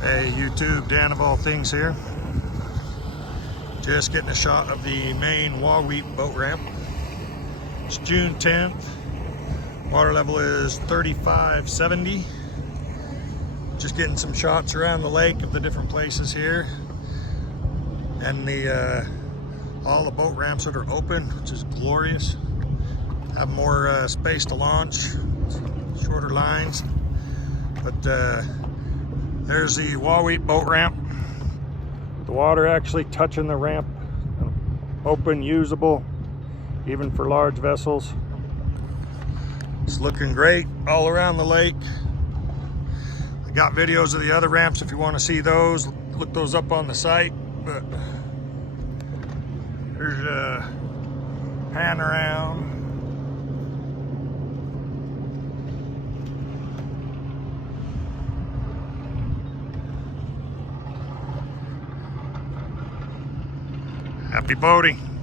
Hey YouTube, Dan of all things here. Just getting a shot of the main Wahweap boat ramp. It's June 10th. Water level is 3570. Just getting some shots around the lake of the different places here. And all the boat ramps that are open, which is glorious. Have more space to launch, shorter lines. But there's the Wahweap boat ramp. The water actually touching the ramp. Open, usable, even for large vessels. It's looking great all around the lake. I got videos of the other ramps if you want to see those. Look those up on the site. But here's a pan around. Happy boating.